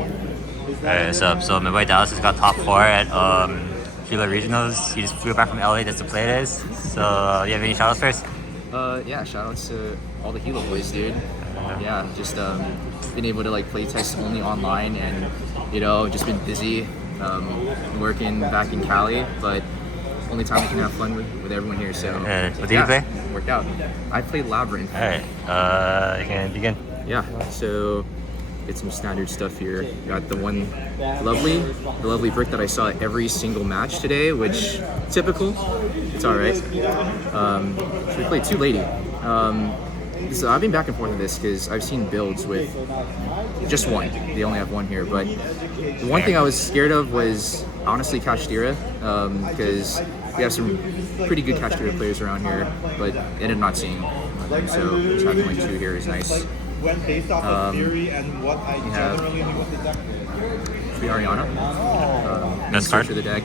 Alrighty. Alright, what's up? So my boy Dallas has got top 4 at Hilo Regionals. He just flew back from LA just to play this. So you have any shoutouts first? Yeah, shout outs to all the Hilo boys, dude. Yeah, just been able to like play test only online and just been busy working back in Cali, but only time we can have fun with everyone here. So What did you play? Worked out. I played Labrynth. Alright, you can begin. Yeah, so get some standard stuff here. Got the lovely brick that I saw at every single match today, which typical. It's all right. So we played 2 lady. So I've been back and forth with this because I've seen builds with just 1. They only have 1 here, but the one thing I was scared of was honestly Tada, because we have some pretty good Tada players around here, but ended up not seeing them. So just having like 2 here is nice. Based off of theory and what I generally knew with the deck. Ariana. Best card for the deck.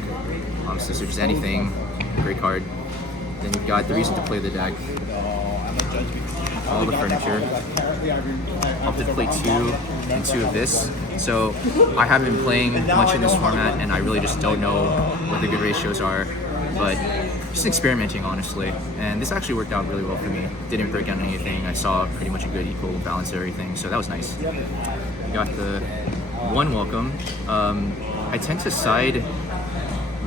Honestly, so just anything, great card. Then you've got the reason to play the deck. All the furniture. Opted to play 2 and 2 of this. So I haven't been playing much in this format, and I really just don't know what the good ratios are. But just experimenting, honestly. And this actually worked out really well for me. Didn't break down anything. I saw pretty much a good equal balance of everything, so that was nice. Got the 1 welcome. I tend to side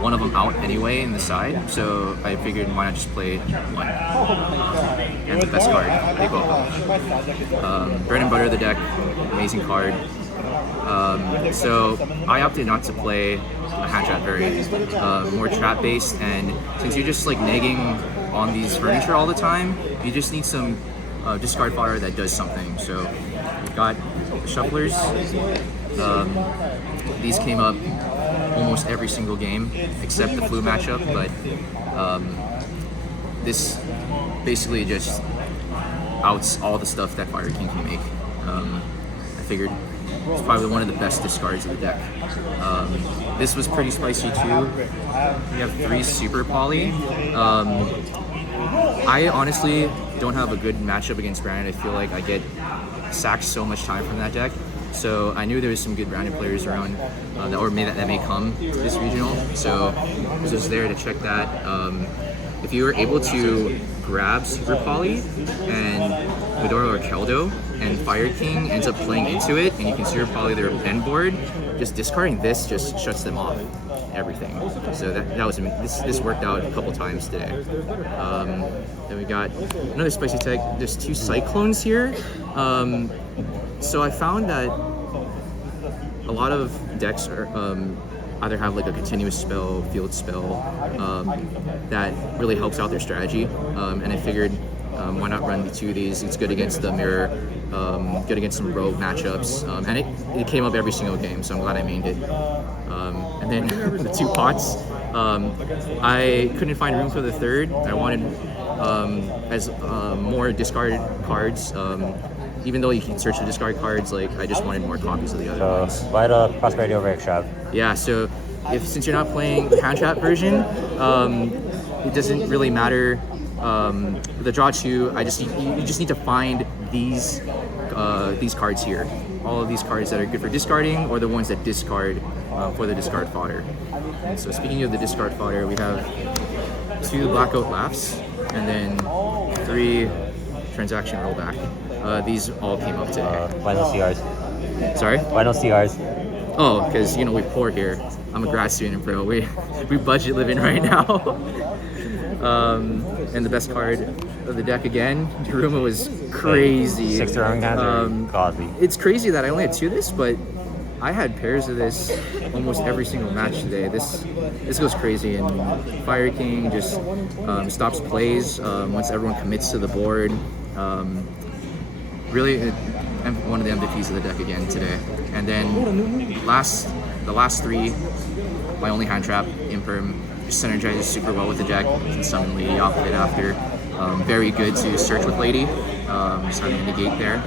one of them out anyway in the side, so I figured why not just play 1. And the best card, big welcome. Bread and butter of the deck, amazing card. So I opted not to play a hand trap variant, more trap based, and since you're just like negging on these furniture all the time, you just need some discard fodder that does something. So we've got shufflers. These came up almost every single game except the flu matchup, but this basically just outs all the stuff that Fire King can make. I figured it's probably one of the best discards of the deck. This was pretty spicy too. We have 3 super poly. I honestly don't have a good matchup against Brandon. I feel like I get sacked so much time from that deck. So I knew there was some good Brandon players around that may come to this regional. So I was just there to check that. If you were able to grab Super Poly and Ghidorah or Keldo, and Fire King ends up playing into it, and you can Super Poly their pen board, just discarding this just shuts them off everything. So that was this worked out a couple times today. Then we got another spicy tech. There's 2 cyclones here. So I found that a lot of decks are either have like a continuous spell, field spell, that really helps out their strategy. And I figured why not run the 2 of these? It's good against the mirror, good against some rogue matchups, and it came up every single game, so I'm glad I mained it. And then the 2 pots, I couldn't find room for the 3rd. I wanted more discarded cards. Even though you can search the discard cards, like I just wanted more copies of the other ones. Why the Prosperity over Extra? Yeah, so since you're not playing the hand trap version, it doesn't really matter. The draw 2, you just need to find these cards here. All of these cards that are good for discarding, or the ones that discard for the discard fodder. So speaking of the discard fodder, we have 2 Blackout Laughs, and then 3 Transaction Rollback. These all came up today. Why no CRs? Sorry? Why no CRs? Oh, because we pour here. I'm a grad student, bro. We budget living right now. And the best card of the deck again, Daruma was crazy. 6 throwing hands are godly. It's crazy that I only had 2 of this, but I had pairs of this almost every single match today. This goes crazy, and Fire King just stops plays once everyone commits to the board. Really, one of the MVPs of the deck again today. And then the last 3, my only hand trap, Imperm, just synergizes super well with the deck. You can summon Lady off of it after. Very good to search with Lady, just having a negate there.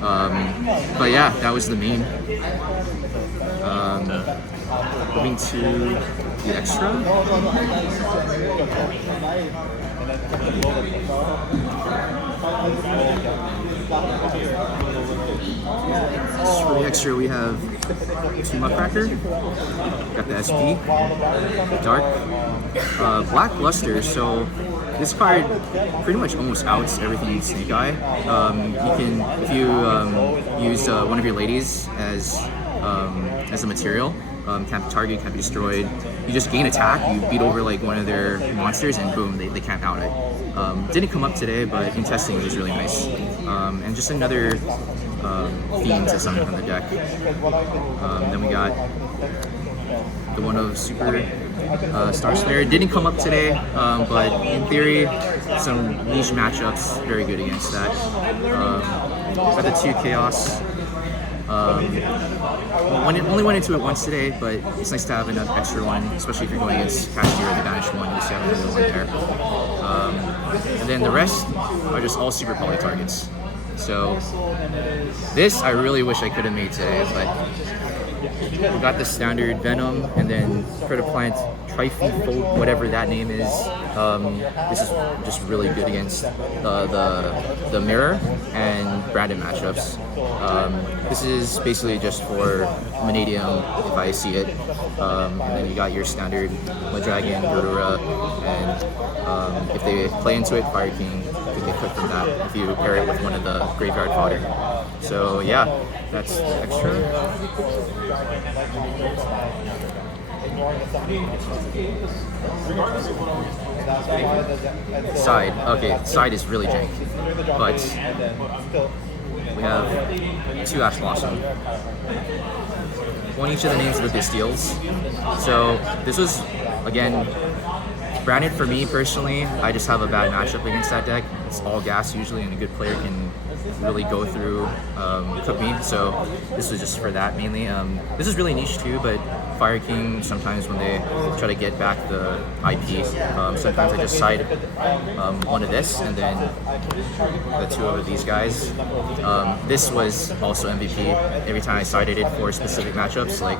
But yeah, that was the main. Moving to the extra. For the extra, we have 2 Muckracker, got the SP, Dark, Black Luster. So this card pretty much almost outs everything in Snake Eye. You can, if you use one of your ladies as a material, target can't be destroyed. You just gain attack, you beat over like one of their monsters, and boom, they can't out it. Didn't come up today, but in testing it was really nice. And just another theme to summon from the deck. Then we got the one of Super Star Slayer. Didn't come up today, but in theory, some niche matchups very good against that. Got the 2 Chaos. Only went into it once today, but it's nice to have an extra one, especially if you're going against Cashier or the Banished one. You just have another one there. And then the rest are just all super poly targets. So this I really wish I could have made today, but we got the standard Venom and then Predaplant Trifold, whatever that name is. This is just really good against the Mirror and Brandon matchups. This is basically just for Vanadium if I see it. And then you got your standard Dragon, Gurura, and if they play into it, Fire King could get quick from that if you pair it with one of the graveyard fodder. So yeah, that's extra. Side. Okay, side is really jank, but we have 2 Ash Blossom. One each of the names of the Bastiles. So this was, again, granted for me personally, I just have a bad matchup against that deck. It's all gas usually, and a good player can really go through cook me. So this was just for that mainly. This is really niche too, but Fire King, sometimes when they try to get back the IP, sometimes I just side one of this and then the 2 of these guys. This was also MVP every time I sided it for specific matchups. Like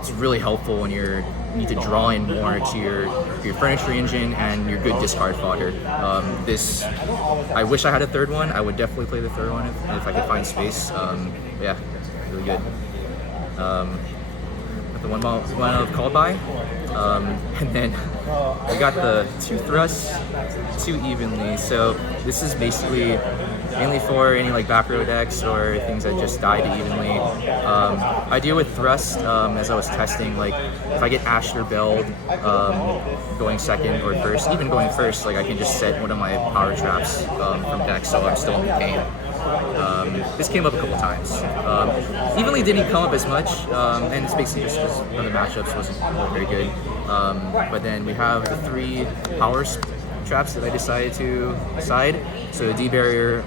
it's really helpful when you need to draw in more to your furniture engine and your good discard fodder. This, I wish I had a 3rd one. I would definitely play the 3rd one if I could find space. Yeah, really good. The one of Called By, and then we got the 2 Thrusts, 2 Evenly. So this is basically mainly for any like back row decks or things that just die to Evenly. I deal with Thrust as I was testing, like if I get Ashed or Belled going 2nd or 1st, even going 1st, like I can just set one of my power traps from decks so I'm still in the game. This came up a couple times. Evenly didn't come up as much, and it's basically just because one of the matchups wasn't very good. But then we have the 3 power traps that I decided to side. So D-Barrier,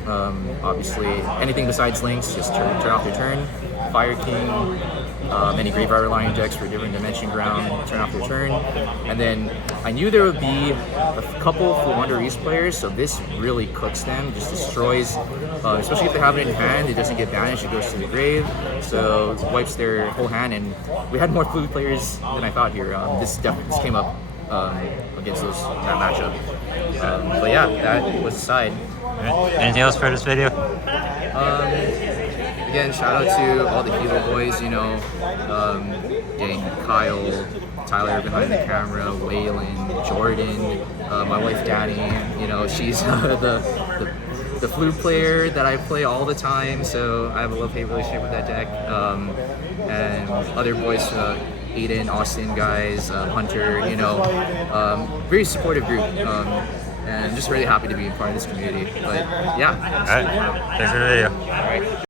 obviously anything besides links, just turn off your turn. Fire King, any Graveyard Reliant decks for different Dimension Ground, turn off your turn. And then I knew there would be a couple for Wonder East players, so this really cooks them, just destroys, especially if they have it in hand, it doesn't get banished, it goes to the grave, so it wipes their whole hand, and we had more blue players than I thought here. This came up against that matchup. But yeah, that was the side. Anything else for this video? Again, shout out to all the Hilo boys, you know, Kyle, Tyler behind the camera, Waylon, Jordan, my wife Danny, you know, she's the flute player that I play all the time, so I have a love-hate relationship with that deck. And other boys, Aiden, Austin guys, Hunter, you know, very supportive group. And I'm just really happy to be a part of this community. But yeah. Alright, thanks for the video. Alright.